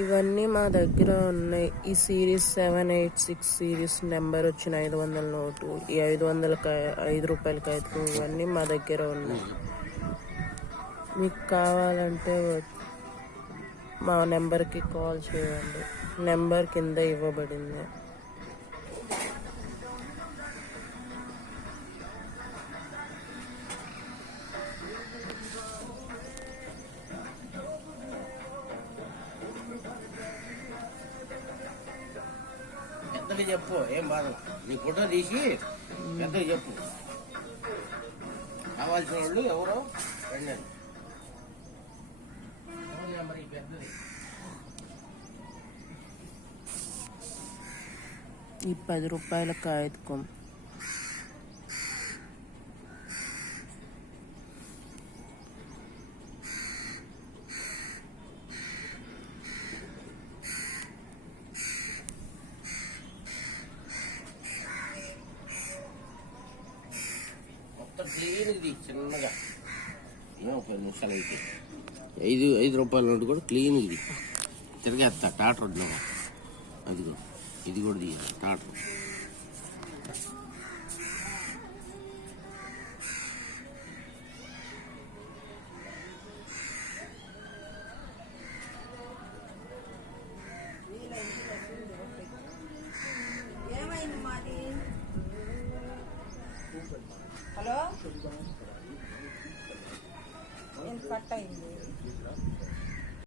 ఇవన్నీ మా దగ్గర ఉన్నాయి. ఈ సిరీస్ 786 సిరీస్ నెంబర్ వచ్చిన 500 నోటు, ఈ 5 రూపాయల కాగితం, ఇవన్నీ మా దగ్గర ఉన్నాయి. మీకు కావాలంటే మా నెంబర్కి కాల్ చేయండి. నెంబర్ కింద ఇవ్వబడింది. పెద్దగా చెప్పు, ఏం బాధ. నీ ఫోటో తీసి పెద్దగా చెప్పు. కావాల్సిన వాళ్ళు ఎవరో రండి. ఫోన్ నెంబర్ ఈ పెద్దది. ఈ 10 రూపాయల కాగితం మొత్తం క్లీన్ది చిన్నగా, ఏమో 10 నిమిషాలు అయితే 5 రూపాయల నోటు కూడా క్లీన్ది తిరిగేస్తా. టాటర్ వద్దాం, అదిగో ఇది కూడా తీయాలి టాటర్.